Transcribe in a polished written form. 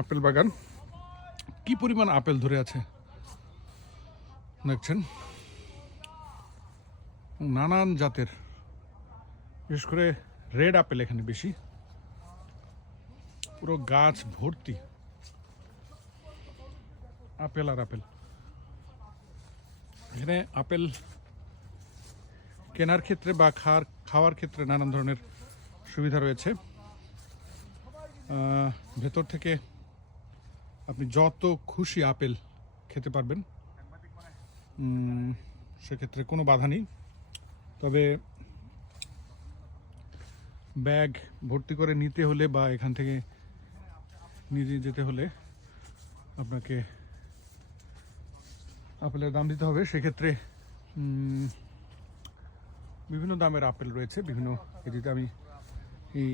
Apple বাগান, কি পরিমাণ আপেল ধরে আছে দেখছেন। নানান জাতের, বিশেষ করে রেড আপেল এখানে বেশি, পুরো গাছ ভর্তি আপেল আর আপেল। এখানে আপেল কেনার ক্ষেত্রে বা খাওয়ার ক্ষেত্রে নানান ধরনের সুবিধা রয়েছে। ভেতর থেকে আপনি যত খুশি আপেল খেতে পারবেন, সেক্ষেত্রে কোনো বাধা নেই। তবে ব্যাগ ভর্তি করে নিতে হলে বা এখান থেকে নিয়ে যেতে হলে আপনাকে আপেলের দাম দিতে হবে। সেক্ষেত্রে বিভিন্ন দামের আপেল রয়েছে, বিভিন্ন কেজিতে। আমি এই